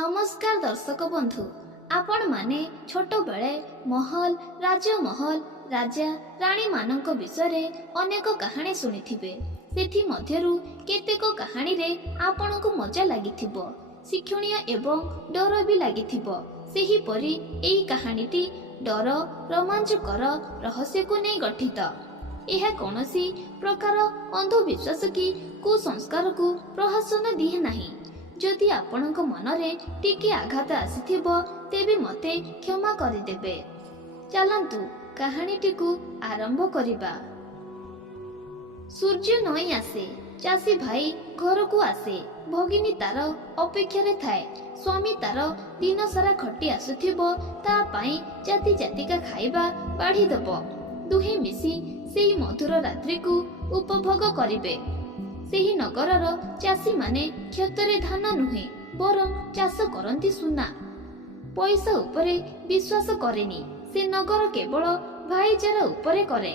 नमस्कार दर्शक बंधु, आपण माने छोट बेले महल राजमहल राजा राणी मानक विषय अनेक कहानी शुणिथिबे। सेथि मध्यरु केतेक कहानी रे आपणको मजा लागिथिबो, शिक्षणीय एवं डर भी लागिथिबो। सेही परी एई कहानीटी डर रोमांचकर रहस्य को नै गठित। यह कौनसी प्रकार अंधविश्वास की कुसंस्कार को प्रहसन दिए नहीं। जदि आपणक मनरे टिके आघात आसीथिबो तेबे मते क्षमा करिदेबे। चलंतु कहानीटी को आरंभ करिबा। सूर्य नई आसे, चासी भाई घर को आसे, भगिनी तार अपेक्षा रे थाए। स्वामी तार दिन सारा खटी आसुथिबो, ता पाई जाति जातिका खाइबा बाढ़ी दबो। दुहे मिसी सेही मधुर रात्रि को उपभोग करिबे। सेही नगरर चासी माने क्षतरे धान नुहे बरं चाष करती सुना। पैसा उपरे विश्वास करेनी से नगर केवल भाईचारा उपरे करे।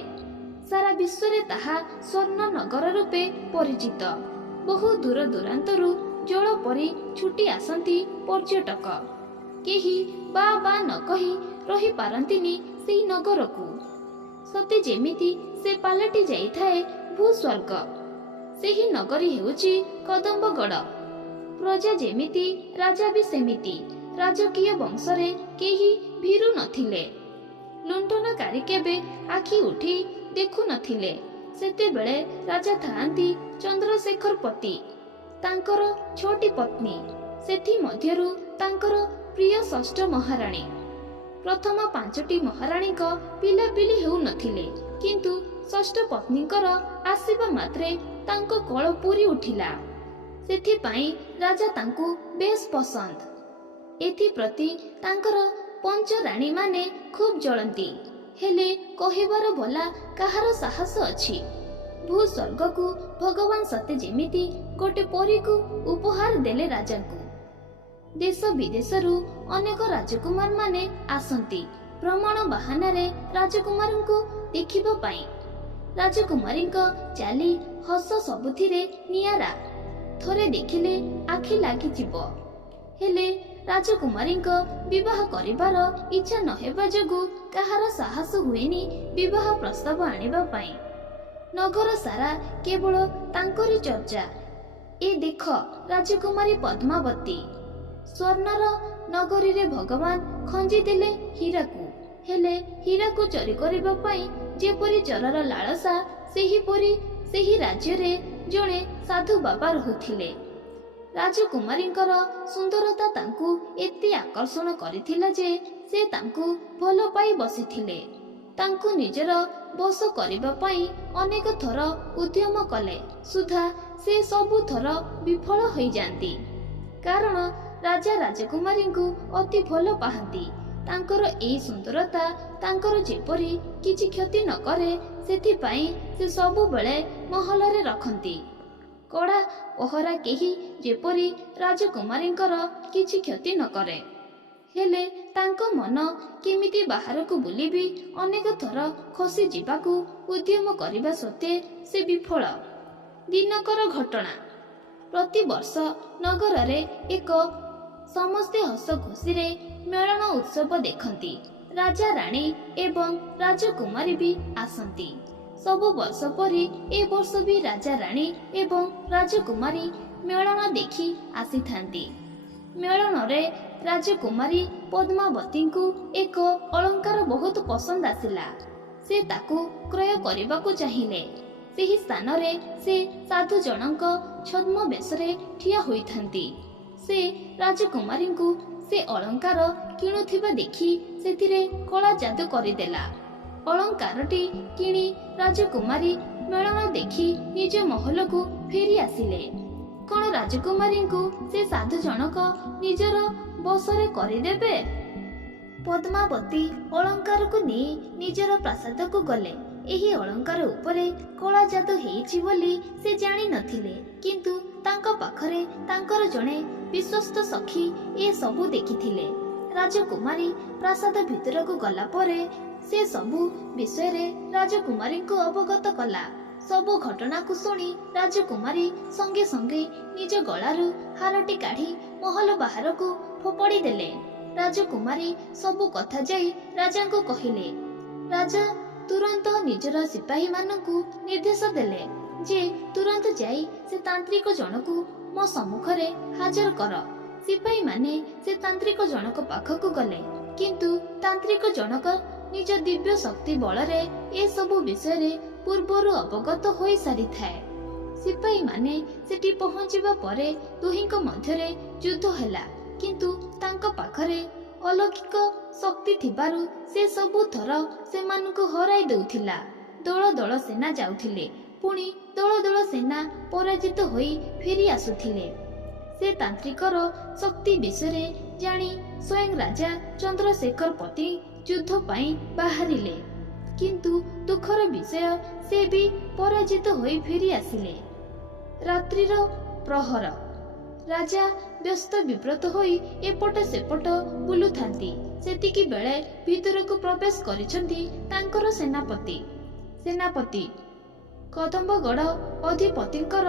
सारा विश्व रे ताहा स्वर्ण नगर रूपे परिचित। बहु दूर दूरांतरु जल परी छुटी आसंती पर्यटक। केही बा बा न कही रही पारंतिनी सेही नगर को। सते जेमिति से पालटी जाइथाए भूस्वर्ग। सेही नगरी हेउची कदम्बगढ़। प्रजा जेमिति राजा भी सेमिति। राजकीय वंशरे केही भीरु नथिले। लुंठनकारी केबे आखि उठी देखु नथिले। सेते बेले राजा थांती चंद्रशेखर पति, तांकर छोटी पत्नी, सेथि मध्यरु तांकर प्रिय षष्ठ महाराणी। प्रथम पांचटी महाराणी को पिलापिली हेउ नथिले, किंतु षष्ठ पत्नीकर आसीबा मात्रे तांको कळ पूरी उठिला। सेथि पाई राजा तांको बेस पसंद। एथि प्रति तांकर पंच राणी माने खूब जळंती। हेले कहिबार भला काहार साहस अछि। भूस्वर्ग को भगवान सते जेमिति गोटे परी को उपहार देले राजा को। देश विदेशरु अनेक राजकुमार माने आसंती भ्रमण बहाना रे राजकुमार को देखिबा पाई। राजकुमारी चाली हस सबुथिरे नियारा। थरे देखिले आखि लागी जिवो। हेले राजकुमारी विवाह करिबार इच्छा नहेबा जोगु काहार साहस हुएनी विवाह प्रस्ताव आनिबा पाई। नगर सारा केवल तांकरी चर्चा। ए देख राजकुमारी पद्मावती। स्वर्णर नगरी रे भगवान खंजी देले हीरा को। हेले हीरा को चोरी करिबा पाई जेपरी चोरर लालसा, सेही परी सेही राज्य रे जणे साधु बाबा रहुथिले। राजकुमारींकर सुंदरता तांकु एते आकर्षण करिथिला जे से तांकु भलो पाई बसिथिले। तांकु निजर बस करिबा पाई अनेक थर उद्यम कले, सुधा से सबु थर विफल होई जांती। कारण राजा राजकुमारी को अति भलो पाहंती। तांकर एई सुंदरता तांकर जेपरी किछि क्षति न करे सेथि पाई से सबु बेले महल रे रखंती। कड़ा पहरा केही जेपरी राजकुमारींकर किछि क्षति न करे। हेले तांको मन केमिति बाहर को बुलिबी अनेक थर खसी जिबाकू उद्यम करिबा सत्वे से विफल। दिनकर घटना। प्रति वर्ष नगर रे एक समस्ते हस खुशी रे मेलन उत्सव देखंती। राजा राणी एवं राजकुमारी भी आसंती। सबु वर्ष परी ए वर्ष भी राजा राणी एवं राजकुमारी मेलन देखी आसी थांती। मेलन रे राजकुमारी पद्मावती को एक अलंकार बहुत पसंद आसिला। से ताकू क्रय करबा को चाहिए। सेही स्थान रे से साधु जनक छद्म बेसरे ठिया होई थांती। से राजकुमारी को से अलंकार किणुथिबा देखी सेथिरे कला जादू करिदेला। अलंकारटी किणी राजकुमारी मेलन देखी निज महल को फेरी आसिले। कौन राजकुमारी को से साधु जनक निजर बसरे करिदेबे? पद्मावती अलंकार को नहीं निजर प्रासाद को गले। एही अलंकार उपरे कला जादू हेइछि बोली से जानि नथिले, किंतु तांको पाखरे तांकर जणे विश्वस्त सखी ए सबु देखिथिले। राजकुमारी प्रासाद भितर को गला परे से सबु विषय रे राजकुमारी को अवगत कला। ସବୁ ଘଟଣାକୁ ଶୁଣି ରାଜକୁମାରୀ ସଙ୍ଗେ ସଙ୍ଗେ ନିଜ ଗଳାରୁ ହାରଟି କାଢି ମହଲ ବାହାରକୁ ଫୋପାଡ଼ି ଦେଲେ। ରାଜକୁମାରୀ ସବୁ କଥା ଯାଇ ରାଜାଙ୍କୁ କହିଲେ। ରାଜା ତୁରନ୍ତ ନିଜର ସିପାହୀ ମାନଙ୍କୁ ନିର୍ଦ୍ଦେଶ ଦେଲେ ଯେ ତୁରନ୍ତ ଯାଇ ସେ ତାନ୍ତ୍ରିକ ଜଣକୁ ମୋ ସମ୍ମୁଖରେ ହାଜର କର। ସିପାହୀ ମାନେ ସେ ତାନ୍ତ୍ରିକ ଜଣକ ପାଖକୁ ଗଲେ, କିନ୍ତୁ ତାନ୍ତ୍ରିକ ଜଣକ ନିଜ ଦିବ୍ୟ ଶକ୍ତି ବଳରେ ଏସବୁ ବିଷୟରେ ପୂର୍ବରୁ ଅବଗତ ହୋଇ ସାରିଥାଏ। ସିପାହୀ ମାନେ ସେଠି ପହଞ୍ଚିବା ପରେ ଦୁହିଁଙ୍କ ମଧ୍ୟରେ ଯୁଦ୍ଧ ହେଲା, କିନ୍ତୁ ତାଙ୍କ ପାଖରେ ଅଲୌକିକ ଶକ୍ତି ଥିବାରୁ ସେ ସବୁ ଥର ସେମାନଙ୍କୁ ହରାଇ ଦେଉଥିଲା। ଦଳ ଦଳ ସେନା ଯାଉଥିଲେ, ପୁଣି ଦଳ ଦଳ ସେନା ପରାଜିତ ହୋଇ ଫେରି ଆସୁଥିଲେ। ସେ ତାନ୍ତ୍ରିକର ଶକ୍ତି ବିଷୟରେ ଜାଣି ସ୍ୱୟଂ ରାଜା ଚନ୍ଦ୍ରଶେଖର ପତି ଯୁଦ୍ଧ ପାଇଁ ବାହାରିଲେ, କିନ୍ତୁ ଦୁଃଖର ବିଷୟ ସେ ବି ପରାଜିତ ହୋଇ ଫେରି ଆସିଲେ। ରାତ୍ରିର ପ୍ରହର, ରାଜା ବ୍ୟସ୍ତ ବିବ୍ରତ ହୋଇ ଏପଟ ସେପଟ ବୁଲୁଥାନ୍ତି। ସେତିକି ବେଳେ ଭିତରକୁ ପ୍ରବେଶ କରିଛନ୍ତି ତାଙ୍କର ସେନାପତି। ସେନାପତି, କଦମ୍ବଗଡ଼ ଅଧିପତିଙ୍କର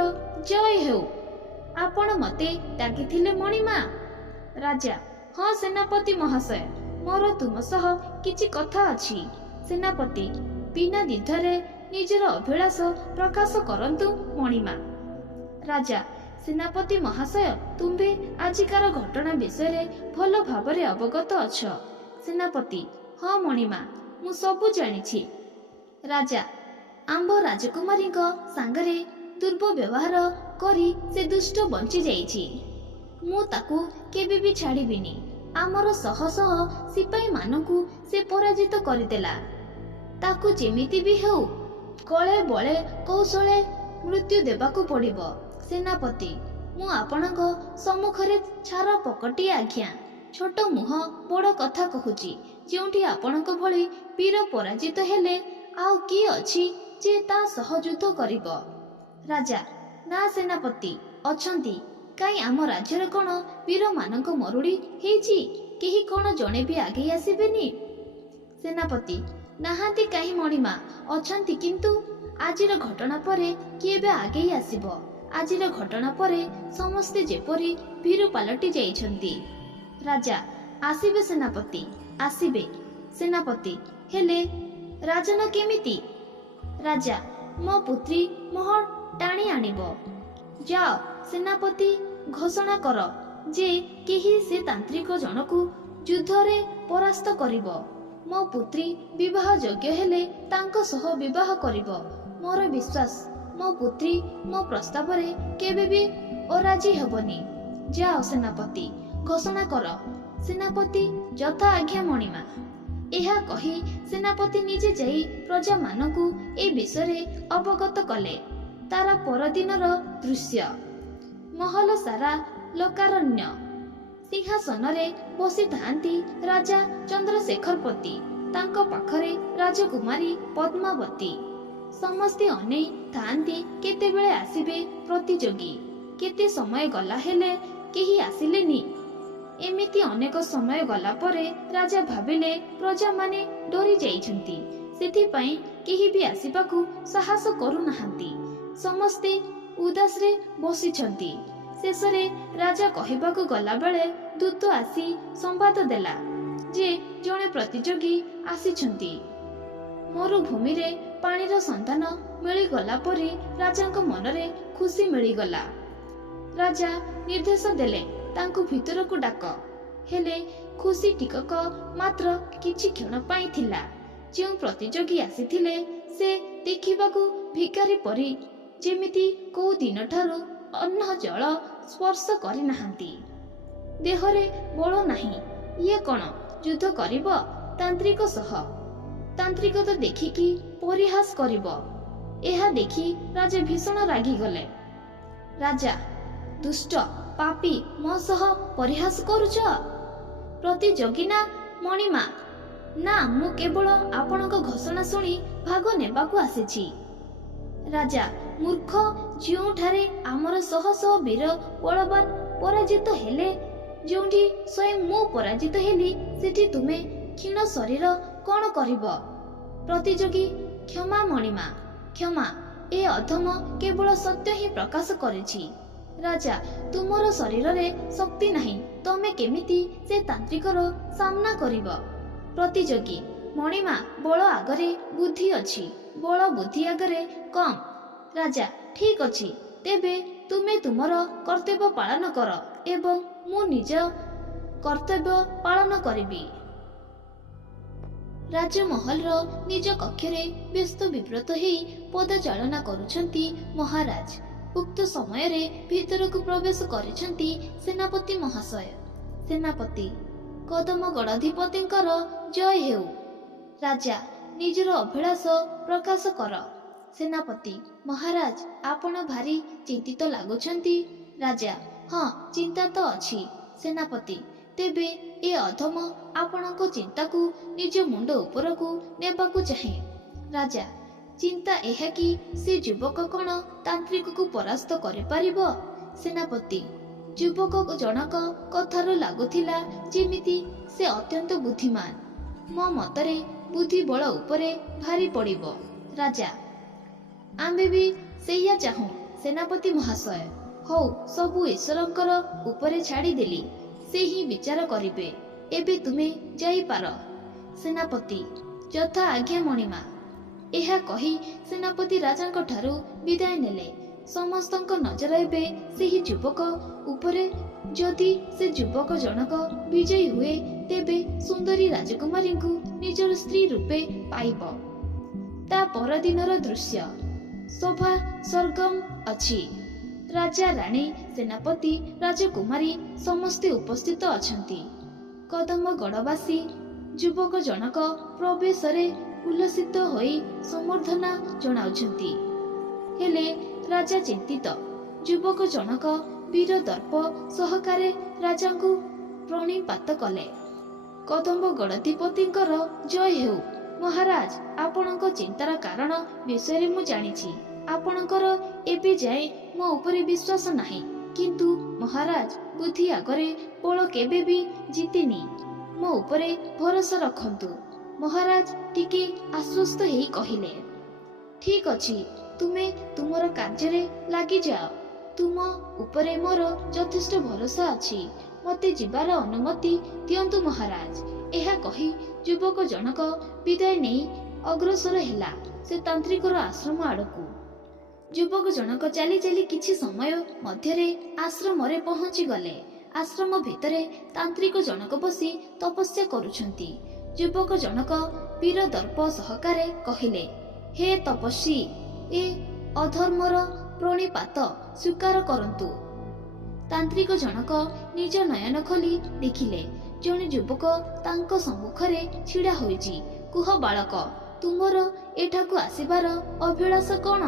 ଜୟ ହେଉ। ଆପଣ ମତେ ଡାକିଥିଲେ ମଣିମା? ରାଜା, ହଁ ସେନାପତି ମହାଶୟ, ମୋର ତୁମ ସହ କିଛି କଥା ଅଛି। ସେନାପତି, ବିନା ଦ୍ୱିଧାରେ ନିଜର ଅଭିଳାଷ ପ୍ରକାଶ କରନ୍ତୁ ମଣିମା। ରାଜା, ସେନାପତି ମହାଶୟ, ତୁମ୍ଭେ ଆଜିକାର ଘଟଣା ବିଷୟରେ ଭଲ ଭାବରେ ଅବଗତ ଅଛ। ସେନାପତି, ହଁ ମଣିମା, ମୁଁ ସବୁ ଜାଣିଛି। ରାଜା, ଆମ୍ଭ ରାଜକୁମାରୀଙ୍କ ସାଙ୍ଗରେ ଦୁର୍ବ୍ୟବହାର କରି ସେ ଦୁଷ୍ଟ ବଞ୍ଚି ଯାଇଛି। ମୁଁ ତାକୁ କେବେ ବି ଛାଡ଼ିବିନି। ଆମର ଶହ ଶହ ସିପାହୀ ମାନଙ୍କୁ ସେ ପରାଜିତ କରିଦେଲା। ତାକୁ ଯେମିତି ବି ହେଉ କଳେ ବଳେ କୌଶଳେ ମୃତ୍ୟୁ ଦେବାକୁ ପଡ଼ିବ। ସେନାପତି, ମୁଁ ଆପଣଙ୍କ ସମ୍ମୁଖରେ ଛାର ପକଟିଏ ଆଜ୍ଞା। ଛୋଟ ମୁହଁ ବଡ଼ କଥା କହୁଛି। ଯେଉଁଠି ଆପଣଙ୍କ ଭଳି ବୀର ପରାଜିତ ହେଲେ ଆଉ କିଏ ଅଛି ଯେ ତା ସହ ଯୁଦ୍ଧ କରିବ? ରାଜା, ନା ସେନାପତି, ଅଛନ୍ତି। କାଇଁ ଆମ ରାଜ୍ୟରେ କଣ ବୀରମାନଙ୍କ ମରୁଡ଼ି ହେଇଛି? କେହି କଣ ଜଣେ ବି ଆଗେଇ ଆସିବେନି? ସେନାପତି, ନାହାନ୍ତି କାହିଁ ମଣିମା, ଅଛନ୍ତି, କିନ୍ତୁ ଆଜିର ଘଟଣା ପରେ କିଏ ବା ଆଗେଇ ଆସିବ? ଆଜିର ଘଟଣା ପରେ ସମସ୍ତେ ଯେପରି ଭୀରୁ ପାଲଟି ଯାଇଛନ୍ତି। ରାଜା, ଆସିବେ ସେନାପତି, ଆସିବେ। ସେନାପତି, ହେଲେ ରାଜନ କେମିତି? ରାଜା, ମୋ ପୁତ୍ରୀ ମୋହ ଟାଣି ଆଣିବ। ଯାଅ ସେନାପତି, ଘୋଷଣା କର ଯେ କେହି ସେ ତାନ୍ତ୍ରିକ ଜଣକୁ ଯୁଦ୍ଧରେ ପରାସ୍ତ କରିବ। ମୋ ପୁତ୍ରୀ ବିବାହ ଯୋଗ୍ୟ ହେଲେ ତାଙ୍କ ସହ ବିବାହ କରିବ। ମୋର ବିଶ୍ୱାସ ମୋ ପୁତ୍ରୀ ମୋ ପ୍ରସ୍ତାବରେ କେବେ ବି ଅରାଜି ହେବନି। ଯାଅ ସେନାପତି, ଘୋଷଣା କର। ସେନାପତି, ଯଥା ଆଜ୍ଞା ମଣିମା। ଏହା କହି ସେନାପତି ନିଜେ ଯାଇ ପ୍ରଜାମାନଙ୍କୁ ଏ ବିଷୟରେ ଅବଗତ କଲେ। ତାର ପରଦିନର ଦୃଶ୍ୟ। ମହଲ ସାରା ଲୋକାରଣ୍ୟ। ସିଂହାସନରେ ବସିଥାନ୍ତି ରାଜା ଚନ୍ଦ୍ରଶେଖର ପତି, ତାଙ୍କ ପାଖରେ ରାଜକୁମାରୀ ପଦ୍ମାବତୀ। ସମସ୍ତେ ଅନେଇ ଥାନ୍ତି କେତେବେଳେ ଆସିବେ ପ୍ରତିଯୋଗୀ। କେତେ ସମୟ ଗଲା ହେଲେ କେହି ଆସିଲେନି। ଏମିତି ଅନେକ ସମୟ ଗଲା ପରେ ରାଜା ଭାବିଲେ ପ୍ରଜାମାନେ ଡରି ଯାଇଛନ୍ତି, ସେଥିପାଇଁ କେହି ବି ଆସିବାକୁ ସାହସ କରୁନାହାନ୍ତି। ସମସ୍ତେ ଉଦାସରେ ବସିଛନ୍ତି। ଶେଷରେ ରାଜା କହିବାକୁ ଗଲାବେଳେ ଦୂତ ଆସି ସମ୍ବାଦ ଦେଲା ଯେ ଜଣେ ପ୍ରତିଯୋଗୀ ଆସିଛନ୍ତି। ମରୁଭୂମିରେ ପାଣିର ସନ୍ଧାନ ମିଳିଗଲା ପରେ ରାଜାଙ୍କ ମନରେ ଖୁସି ମିଳିଗଲା। ରାଜା ନିର୍ଦ୍ଦେଶ ଦେଲେ ତାଙ୍କୁ ଭିତରକୁ ଡାକ। ହେଲେ ଖୁସି ଟିକକ ମାତ୍ର କିଛି କ୍ଷଣ ପାଇଁ ଥିଲା। ଯେଉଁ ପ୍ରତିଯୋଗୀ ଆସିଥିଲେ ସେ ଦେଖିବାକୁ ଭିକାରୀ ପରି, ଯେମିତି କୋଉ ଦିନଠାରୁ ଅନ୍ନ ଜଳ ସ୍ପର୍ଶ କରିନାହାନ୍ତି। ଦେହରେ ବଳ ନାହିଁ। ଇଏ କଣ ଯୁଦ୍ଧ କରିବ ତାନ୍ତ୍ରିକ ସହ? ତାନ୍ତ୍ରିକ ତ ଦେଖିକି ପରିହାସ କରିବ। ଏହା ଦେଖି ରାଜା ଭୀଷଣ ରାଗିଗଲେ। ରାଜା, ଦୁଷ୍ଟ ପାପୀ, ମୋ ସହ ପରିହାସ କରୁଛ? ପ୍ରତିଯୋଗୀ ନା ମଣିମା? ନା, ମୁଁ କେବଳ ଆପଣଙ୍କ ଘୋଷଣା ଶୁଣି ଭାଗ ନେବାକୁ ଆସିଛି। ରାଜା, ମୂର୍ଖ, ଯେଉଁଠାରେ ଆମର ଶହ ଶହ ବୀର ବଳବାନ ପରାଜିତ ହେଲେ, ଯେଉଁଠି ସ୍ୱୟଂ ମୁଁ ପରାଜିତ ହେଲି, ସେଠି ତୁମେ କ୍ଷୀଣ ଶରୀର କଣ କରିବ? ପ୍ରତିଯୋଗୀ, କ୍ଷମା ମଣିମା, କ୍ଷମା। ଏ ଅଧମ କେବଳ ସତ୍ୟ ହିଁ ପ୍ରକାଶ କରିଛି। ରାଜା, ତୁମର ଶରୀରରେ ଶକ୍ତି ନାହିଁ, ତମେ କେମିତି ସେ ତାନ୍ତ୍ରିକର ସାମ୍ନା କରିବ? ପ୍ରତିଯୋଗୀ, ମଣିମା, ବଳ ଆଗରେ ବୁଦ୍ଧି ଅଛି, ବଳ ବୁଦ୍ଧି ଆଗରେ କମ୍। ରାଜା, ଠିକ୍ ଅଛି, ତେବେ ତୁମେ ତୁମର କର୍ତ୍ତବ୍ୟ ପାଳନ କର ଏବଂ ମୁଁ ନିଜ କର୍ତ୍ତବ୍ୟ ପାଳନ କରିବି। ରାଜମହଲର ନିଜ କକ୍ଷରେ ବ୍ୟସ୍ତ ବିବ୍ରତ ହେଇ ପଦଚାଳନା କରୁଛନ୍ତି ମହାରାଜ। ଉକ୍ତ ସମୟରେ ଭିତରକୁ ପ୍ରବେଶ କରିଛନ୍ତି ସେନାପତି ମହାଶୟ। ସେନାପତି, କଦମ ଗଡ଼ାଧିପତିଙ୍କର ଜୟ ହେଉ। ରାଜା, ନିଜର ଅଭିଳାଷ ପ୍ରକାଶ କର। ସେନାପତି, ମହାରାଜ, ଆପଣ ଭାରି ଚିନ୍ତିତ ଲାଗୁଛନ୍ତି। ରାଜା, ହଁ, ଚିନ୍ତା ତ ଅଛି। ସେନାପତି, ତେବେ ଏ ଅଧମ ଆପଣଙ୍କ ଚିନ୍ତାକୁ ନିଜ ମୁଣ୍ଡ ଉପରକୁ ନେବାକୁ ଚାହେଁ। ରାଜା, ଚିନ୍ତା ଏହା କି ସେ ଯୁବକ କ'ଣ ତାନ୍ତ୍ରିକକୁ ପରାସ୍ତ କରିପାରିବ? ସେନାପତି, ଯୁବକ ଜଣକ କଥାରୁ ଲାଗୁଥିଲା ଯେମିତି ସେ ଅତ୍ୟନ୍ତ ବୁଦ୍ଧିମାନ। ମୋ ମତରେ ବୁଦ୍ଧି ବଳ ଉପରେ ଭାରି ପଡ଼ିବ। ରାଜା, ଆମେ ବି ସେଇଆ ଚାହୁଁ ସେନାପତି ମହାଶୟ। ହଉ, ସବୁ ଈଶ୍ୱରଙ୍କର ଉପରେ ଛାଡ଼ିଦେଲି, ସେ ହିଁ ବିଚାର କରିବେ। ଏବେ ତୁମେ ଯାଇପାର। ସେନାପତି, ଯଥା ଆଜ୍ଞା ମଣିମା। ଏହା କହି ସେନାପତି ରାଜାଙ୍କ ଠାରୁ ବିଦାୟ ନେଲେ। ସମସ୍ତଙ୍କ ନଜର ଏବେ ସେହି ଯୁବକ ଉପରେ। ଯଦି ସେ ଯୁବକ ଜଣକ ବିଜୟୀ ହୁଏ, ତେବେ ସୁନ୍ଦରୀ ରାଜକୁମାରୀଙ୍କୁ ନିଜର ସ୍ତ୍ରୀ ରୂପେ ପାଇବ। ତା ପରଦିନର ଦୃଶ୍ୟ। ସଭା ସରଗମ ଅଛି। ରାଜା, ରାଣୀ, ସେନାପତି, ରାଜକୁମାରୀ ସମସ୍ତେ ଉପସ୍ଥିତ ଅଛନ୍ତି। କଦମଗଡ଼ବାସୀ ଯୁବକ ଜଣକ ପ୍ରବେଶରେ ଉଲ୍ଲସିତ ହୋଇ ସମ୍ବର୍ଦ୍ଧନା ଜଣାଉଛନ୍ତି। ହେଲେ ରାଜା ଚିନ୍ତିତ। ଯୁବକ ଜଣକ ବୀର ଦର୍ପ ସହକାରେ ରାଜାଙ୍କୁ ପ୍ରଣିପାତ କଲେ। କଦମ୍ବ ଗଡ଼ଧିପତିଙ୍କର ଜୟ ହେଉ। ମହାରାଜ, ଆପଣଙ୍କ ଚିନ୍ତାର କାରଣ ବିଷୟରେ ମୁଁ ଜାଣିଛି। ଆପଣଙ୍କର ଏବେ ଯାଏ ମୋ ଉପରେ ବିଶ୍ୱାସ ନାହିଁ, କିନ୍ତୁ ମହାରାଜ, ବୁଦ୍ଧି ଆଗରେ ବଳ କେବେ ବି ଜିତେନି। ମୋ ଉପରେ ଭରସା ରଖନ୍ତୁ। ମହାରାଜ ଟିକେ ଆଶ୍ୱସ୍ତ ହେଇ କହିଲେ, ଠିକ୍ ଅଛି, ତୁମେ ତୁମର କାର୍ଯ୍ୟରେ ଲାଗିଯାଅ। ତୁମ ଉପରେ ମୋର ଯଥେଷ୍ଟ ଭରସା ଅଛି। ମୋତେ ଯିବାର ଅନୁମତି ଦିଅନ୍ତୁ ମହାରାଜ। ଏହା କହି ଯୁବକ ଜଣକ ବିଦାୟ ନେଇ ଅଗ୍ରସର ହେଲା ସେ ତାନ୍ତ୍ରିକର ଆଶ୍ରମ ଆଡ଼କୁ। ଯୁବକ ଜଣକ ଚାଲି ଚାଲି କିଛି ସମୟ ମଧ୍ୟରେ ଆଶ୍ରମରେ ପହଞ୍ଚିଗଲେ। ଆଶ୍ରମ ଭିତରେ ତାନ୍ତ୍ରିକ ଜଣକ ବସି ତପସ୍ୟା କରୁଛନ୍ତି। ଯୁବକ ଜଣକ ବୀର ଦର୍ପ ସହକାରେ କହିଲେ, ହେ ତପସ୍ୱୀ, ଏ ଅଧର୍ମର ପ୍ରଣିପାତ ସ୍ୱୀକାର କରନ୍ତୁ। ତାନ୍ତ୍ରିକ ଜଣକ ନିଜ ନୟନ ଖୋଲି ଦେଖିଲେ ଜଣେ ଯୁବକ ତାଙ୍କ ସମ୍ମୁଖରେ ଛିଡ଼ା ହୋଇଛି। କୁହ ବାଳକ, ତୁମର ଏଠାକୁ ଆସିବାର ଅଭିଳାଷ କ'ଣ?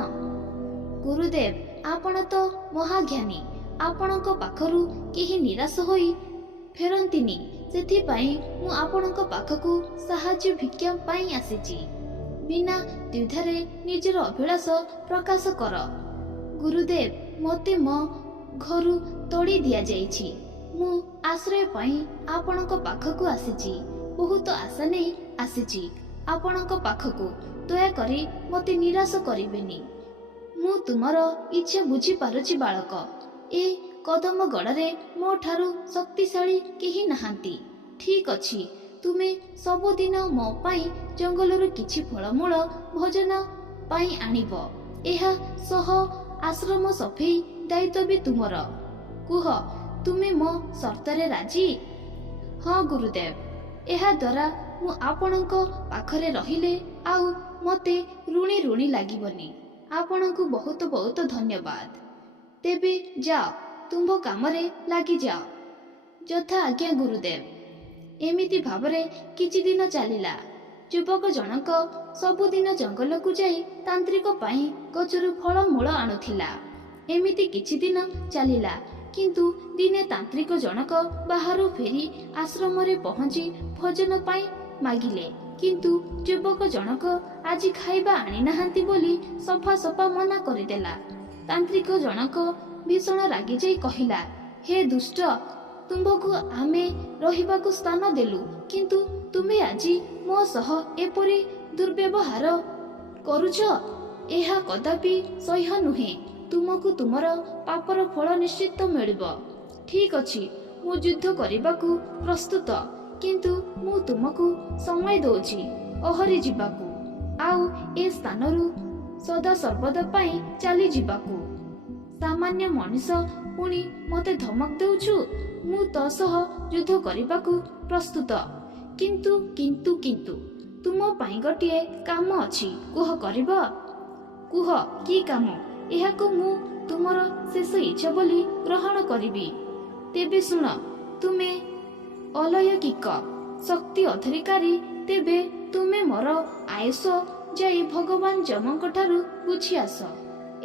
ଗୁରୁଦେବ, ଆପଣ ତ ମହାଜ୍ଞାନୀ। ଆପଣଙ୍କ ପାଖରୁ କେହି ନିରାଶ ହୋଇ ଫେରନ୍ତିନି। ସେଥିପାଇଁ ମୁଁ ଆପଣଙ୍କ ପାଖକୁ ସାହାଯ୍ୟ ଭିକ୍ଷା ପାଇଁ ଆସିଛି। ବିନା ଦ୍ୱିଧାରେ ନିଜର ଅଭିଳାଷ ପ୍ରକାଶ କର। ଗୁରୁଦେବ, ମୋତେ ମୋ ଘରୁ ତଡ଼ି ଦିଆଯାଇଛି। ମୁଁ ଆଶ୍ରୟ ପାଇଁ ଆପଣଙ୍କ ପାଖକୁ ଆସିଛି। ବହୁତ ଆଶା ନେଇ ଆସିଛି ଆପଣଙ୍କ ପାଖକୁ। ଦୟାକରି ମୋତେ ନିରାଶ କରିବେନି। ମୁଁ ତୁମର ଇଚ୍ଛା ବୁଝିପାରୁଛି ବାଳକ। ଏ କଦମଗଡ଼ରେ ମୋ ଠାରୁ ଶକ୍ତିଶାଳୀ କେହି ନାହାନ୍ତି। ଠିକ୍ ଅଛି, ତୁମେ ସବୁଦିନ ମୋ ପାଇଁ ଜଙ୍ଗଲରୁ କିଛି ଫଳମୂଳ ଭୋଜନ ପାଇଁ ଆଣିବ। ଏହା ସହ ଆଶ୍ରମ ସଫେଇ ଦାୟିତ୍ୱ ବି ତୁମର। କୁହ, ତୁମେ ମୋ ସର୍ତ୍ତରେ ରାଜି? ହଁ ଗୁରୁଦେବ, ଏହା ଦ୍ୱାରା ମୁଁ ଆପଣଙ୍କ ପାଖରେ ରହିଲେ ଆଉ ମୋତେ ଋଣୀ ଋଣୀ ଲାଗିବନି। ଆପଣଙ୍କୁ ବହୁତ ବହୁତ ଧନ୍ୟବାଦ। ତେବେ ଯାଅ, ତୁମ୍ଭ କାମରେ ଲାଗିଯାଅ। ଯଥା ଆଜ୍ଞା ଗୁରୁଦେବ। ଏମିତି ଭାବରେ କିଛି ଦିନ ଚାଲିଲା। ଯୁବକ ଜଣକ ସବୁଦିନ ଜଙ୍ଗଲକୁ ଯାଇ ତାନ୍ତ୍ରିକ ପାଇଁ ଗଛରୁ ଫଳମୂଳ ଆଣୁଥିଲା। ଏମିତି କିଛି ଦିନ ଚାଲିଲା, କିନ୍ତୁ ଦିନେ ତାନ୍ତ୍ରିକ ଜଣକ ବାହାରୁ ଫେରି ଆଶ୍ରମରେ ପହଞ୍ଚି ଭୋଜନ ପାଇଁ ମାଗିଲେ, କିନ୍ତୁ ଯୁବକ ଜଣକ ଆଜି ଖାଇବା ଆଣିନାହାନ୍ତି ବୋଲି ସଫା ସଫା ମନା କରିଦେଲା। ତାନ୍ତ୍ରିକ ଜଣକ ଭୀଷଣ ରାଗିଯାଇ କହିଲା, ହେ ଦୁଷ୍ଟ, ତୁମ୍ଭକୁ ଆମେ ରହିବାକୁ ସ୍ଥାନ ଦେଲୁ, କିନ୍ତୁ ତୁମେ ଆଜି ମୋ ସହ ଏପରି ଦୁର୍ବ୍ୟବହାର କରୁଛ। ଏହା କଦାପି ସହ୍ୟ ନୁହେଁ। ତୁମକୁ ତୁମର ପାପର ଫଳ ନିଶ୍ଚିତ ମିଳିବ। ଠିକ୍ ଅଛି, ମୁଁ ଯୁଦ୍ଧ କରିବାକୁ ପ୍ରସ୍ତୁତ, କିନ୍ତୁ ମୁଁ ତୁମକୁ ସମୟ ଦେଉଛି ଅହରି ଯିବାକୁ, ଆଉ ଏ ସ୍ଥାନରୁ ସଦାସର୍ବଦା ପାଇଁ ଚାଲିଯିବାକୁ। ସାମାନ୍ୟ ମଣିଷ ପୁଣି ମୋତେ ଧମକ ଦେଉଛୁ? ମୁଁ ତୋ ସହ ଯୁଦ୍ଧ କରିବାକୁ ପ୍ରସ୍ତୁତ, କିନ୍ତୁ କିନ୍ତୁ କିନ୍ତୁ ତୁମ ପାଇଁ ଗୋଟିଏ କାମ ଅଛି। କୁହ, କରିବ? କୁହ, କି କାମ? ଏହାକୁ ମୁଁ ତୁମର ଶେଷ ଇଚ୍ଛା ବୋଲି ଗ୍ରହଣ କରିବି। ତେବେ ଶୁଣ, ତୁମେ ଅଲୌକିକ ଶକ୍ତି ଅଧିକାରୀ, ତେବେ ତୁମେ ମୋର ଆୟୁଷ ଯାଇ ଭଗବାନ ଯମଙ୍କ ଠାରୁ ବୁଝି ଆସ।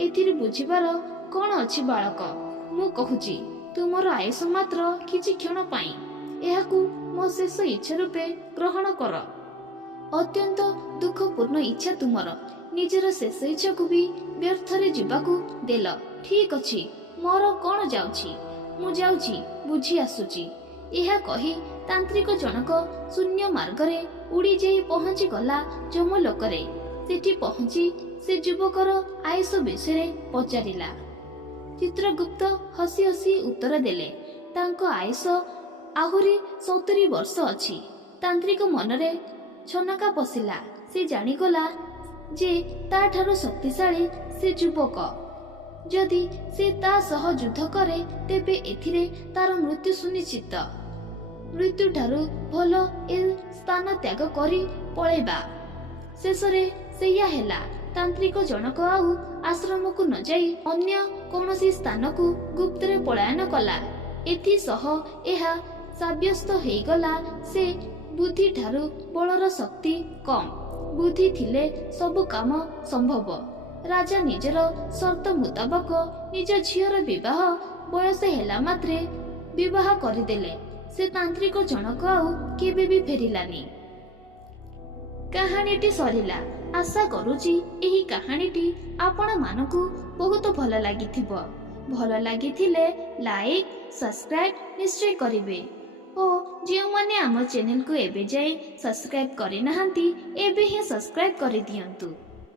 ଏଥିରେ ବୁଝିବାର କ'ଣ ଅଛି ବାଳକ? ମୁଁ କହୁଛି, ତୁମର ଆୟୁଷ ମାତ୍ର କିଛି କ୍ଷଣ ପାଇଁ। ଏହାକୁ ମୋ ଶେଷ ଇଚ୍ଛା ରୂପେ ଗ୍ରହଣ କର। ଅତ୍ୟନ୍ତ ଦୁଃଖପୂର୍ଣ୍ଣ ଇଚ୍ଛା ତୁମର। ନିଜର ଶେଷ ଇଚ୍ଛାକୁ ବି ବ୍ୟର୍ଥରେ ଯିବାକୁ ଦେଲ। ଠିକ୍ ଅଛି, ମୋର କ'ଣ ଯାଉଛି, ମୁଁ ଯାଉଛି, ବୁଝି ଆସୁଛି। ଏହା କହି ତାନ୍ତ୍ରିକ ଜଣକ ଶୂନ୍ୟ ମାର୍ଗରେ ଉଡ଼ି ଯାଇ ପହଞ୍ଚିଗଲା ଯମଲୋକରେ। ସେଠି ପହଞ୍ଚି ସେ ଯୁବକର ଆୟୁଷ ବିଷୟରେ ପଚାରିଲା। ଚିତ୍ରଗୁପ୍ତ ହସି ହସି ଉତ୍ତର ଦେଲେ, ତାଙ୍କ ଆୟୁଷ ଆହୁରି 70 ବର୍ଷ ଅଛି। ତାନ୍ତ୍ରିକ ମନରେ ଛନକା ପଶିଲା। ସେ ଜାଣିଗଲା ଯେ ତାଠାରୁ ଶକ୍ତିଶାଳୀ ସେ ଯୁବକ। ଯଦି ସେ ତା ସହ ଯୁଦ୍ଧ କରେ, ତେବେ ଏଥିରେ ତାର ମୃତ୍ୟୁ ସୁନିଶ୍ଚିତ। ମୃତ୍ୟୁଠାରୁ ଭଲ ଏ ସ୍ଥାନ ତ୍ୟାଗ କରି ପଳେଇବା। ଶେଷରେ ସେଇଆ ହେଲା। ତାନ୍ତ୍ରିକ ଜଣକ ଆଉ ଆଶ୍ରମକୁ ନ ଯାଇ ଅନ୍ୟ କୌଣସି ସ୍ଥାନକୁ ଗୁପ୍ତରେ ପଳାୟନ କଲା। ଏଥିସହ ଏହା ସାବ୍ୟସ୍ତ ହେଇଗଲା ସେ ବୁଦ୍ଧିଠାରୁ ବଳର ଶକ୍ତି କମ୍। ବୁଦ୍ଧି ଥିଲେ ସବୁ କାମ ସମ୍ଭବ। ରାଜା ନିଜର ସର୍ତ୍ତ ମୁତାବକ ନିଜ ଝିଅର ବିବାହ ବୟସ ହେଲା ମାତ୍ରେ ବିବାହ କରିଦେଲେ। ସେ ତାନ୍ତ୍ରିକ ଜଣକ ଆଉ କେବେ ବି ଫେରିଲାନି। କାହାଣୀଟି ସରିଲା। ଆଶା କରୁଛି ଏହି କାହାଣୀଟି ଆପଣମାନଙ୍କୁ ବହୁତ ଭଲ ଲାଗିଥିବ। ଭଲ ଲାଗିଥିଲେ ଲାଇକ୍, ସବସ୍କ୍ରାଇବ୍ ନିଶ୍ଚୟ କରିବେ। ଓ ଯେଉଁମାନେ ଆମ ଚ୍ୟାନେଲକୁ ଏବେ ଯାଏ ସବସ୍କ୍ରାଇବ୍ କରିନାହାନ୍ତି, ଏବେ ହିଁ ସବସ୍କ୍ରାଇବ୍ କରିଦିଅନ୍ତୁ।